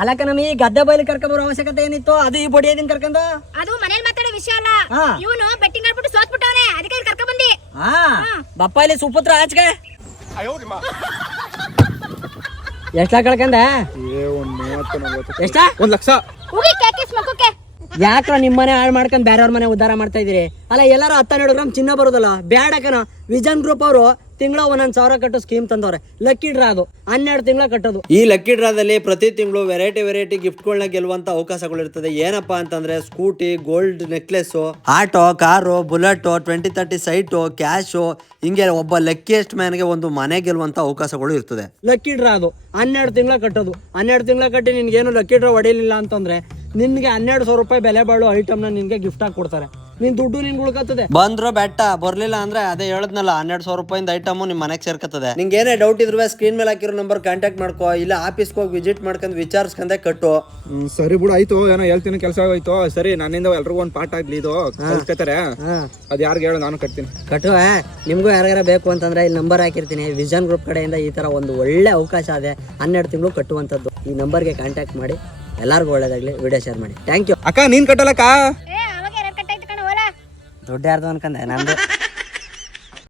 ಅಲ್ಲಕ್ಕ ನಮಗೆ ಗದ್ದೆ ಬೈಲಿ ಕರ್ಕೊಂಬರೋ ಅವಶ್ಯಕತೆ ಏನಿತ್ತು? ಅದು ಈ ಬಡಿಯೋದಿನ ಕರ್ಕೊಂಡ ಅದು ಮನೇಲಿ ಮಾತಾಡೋ ವಿಷಯ ಅಲ್ಲ. ಇವನು ಬೆಟ್ಟಿಂಗ್ ಆಡ್ಬಿಟ್ಟು ಸೋತ್ಬಿಟ್ಟವನೆ, ಅದಕ್ಕೆ ಇಲ್ಲಿ ಕರ್ಕೊಂಡ್ ಬಂದಿ. ಬಪ್ಪ ಇಲ್ಲಿ ಸುಪುತ್ರ ಆಚೆ ಎಷ್ಟ ಕಳ್ಕಂದ? ಎಷ್ಟ? 1 ಲಕ್ಷ. ಹೋಗಿ ಕೇಕಿಸ್ ಮಕ್ಕಕ್ಕೆ. ಯಾಕ್ರ ನಿಮ್ಮನೆ ಹಾಳು ಮಾಡ್ಕೊಂಡ್ ಬೇರೆಯವ್ರ ಮನೆ ಉದ್ಧಾರ ಮಾಡ್ತಾ ಇದೀರಿ? ಅಲ್ಲ ಎಲ್ಲಾರು 10-12 ಗ್ರಾಮ್ ಚಿನ್ನ ಬರುದಲ್ಲ, ಬ್ಯಾಡಕನ ವಿಜನ್ ಗ್ರೂಪ್ ಅವರು ತಿಂಗಳ 1,000 ಕಟ್ಟೋ ಸ್ಕೀಮ್ ತಂದವ್ರೆ. ಲಕ್ಕಿ ಡ್ರಾ ಅದು 12 ತಿಂಗಳ ಕಟ್ಟೋದು. ಈ ಲಕ್ಕಿ ಡ್ರಾದಲ್ಲಿ ಪ್ರತಿ ತಿಂಗಳು ವೆರೈಟಿ ಗಿಫ್ಟ್ಗಳನ್ನ ಗೆಲ್ಲುವಂತ ಅವಕಾಶಗಳು ಇರ್ತದೆ. ಏನಪ್ಪಾ ಅಂತಂದ್ರೆ scooty, gold necklace, auto, car, bullet, 20-30 site, cash, ಹಿಂಗೆ ಒಬ್ಬ ಲಕ್ಕಿಯೆಸ್ಟ್ ಮ್ಯಾನ್ಗೆ ಒಂದು ಮನೆ ಗೆಲ್ಲುವಂತ ಅವಕಾಶಗಳು ಇರ್ತದೆ. ಲಕ್ಕಿ ಡ್ರಾ ಅದು 12 ತಿಂಗಳ ಕಟ್ಟೋದು. 12 ತಿಂಗಳ ಕಟ್ಟಿ ನಿನ್ಗೇನು ಲಕ್ಕಿ ಡ್ರಾ ಹೊಡೆಯಲಿಲ್ಲ ಅಂತಂದ್ರೆ ನಿನ್ಗೆ 1,200 ರೂಪಾಯಿ ಬೆಲೆ ಬಾಳೋ ಐಟಮ್ ನ ನಿನ್ಗೆ ಗಿಫ್ಟ್ ಆಗಿ ಕೊಡ್ತಾರೆ. ನಿನ್ ದುಡ್ಡು ನಿನ್ಗೆ ಉಳ್ಕತ್ತದೆ. ಬಂದ್ರು ಬೆಟ್ಟ, ಬರ್ಲಿಲ್ಲ ಅಂದ್ರೆ ಅದೇ ಹೇಳದ್ನಲ್ಲ 1,200 ರೂಪಾಯಿಂದ ಐಟಮ್ ನಿಮ್ ಮನೆಗೆ ಸೇರ್ಕತ್ತದೆ. ನಿಂಗೆ ಏನೇ ಡೌಟ್ ಇದ್ರು ಸ್ಕ್ರೀನ್ ಮೇಲೆ ಹಾಕಿರೋ ನಂಬರ್ ಕಾಂಟ್ಯಾಕ್ಟ್ ಮಾಡ್ಕೋ, ಇಲ್ಲ ಆಫೀಸ್ಗೆ ಹೋಗಿ ವಿಸಿಟ್ ಮಾಡ್ಕೊಂಡು ವಿಚಾರಿಸ್ಕೊಂಡೆ ಕಟ್ಟು. ಸರಿ ಬಿಡು, ಆಯ್ತು. ಏನೋ ಹೇಳ್ತೀನಿ, ಕೆಲಸ ಆಗೋಯ್ತು. ಸರಿ, ನನ್ನಿಂದ ಎಲ್ರಿಗೂ ಒಂದು ಪಾಠ ಆಗ್ಲಿ. ಇದು ಕಲ್ತ್ಕೊತಾರೆ, ಅದ್ ಯಾರಿಗೆ ಹೇಳು, ನಾನು ಕಟ್ತೀನಿ. ಕಟ್ಟುವ. ನಿಮ್ಗೂ ಯಾರ್ಯಾರ ಬೇಕು ಅಂತಂದ್ರೆ ಇಲ್ಲಿ ನಂಬರ್ ಹಾಕಿರ್ತೀನಿ. ವಿಷನ್ ಗ್ರೂಪ್ ಕಡೆಯಿಂದ ಈ ತರ ಒಂದು ಒಳ್ಳೆ ಅವಕಾಶ ಇದೆ, 12 ತಿಂಗಳು ಕಟ್ಟುವಂತದ್ದು. ಈ ನಂಬರ್ಗೆ ಕಾಂಟ್ಯಾಕ್ಟ್ ಮಾಡಿ. ಎಲ್ಲಾರ್ಗು ಒಳ್ಳೇದಾಗ್ಲಿ. ವಿಡಿಯೋ ಶೇರ್ ಮಾಡಿ. Thank you. ಅಕ್ಕ, ನೀನ್ ಕಟ್ಟಲಕ್ಕ? ಅವಾಗ 2 ಕಟ್ಟಾಯ್ತು ಕಣ. ಹೋಲ ದುಡ್ಡು ಯಾರ್ದು ಅನ್ಕಂದೆ? ನಂದು.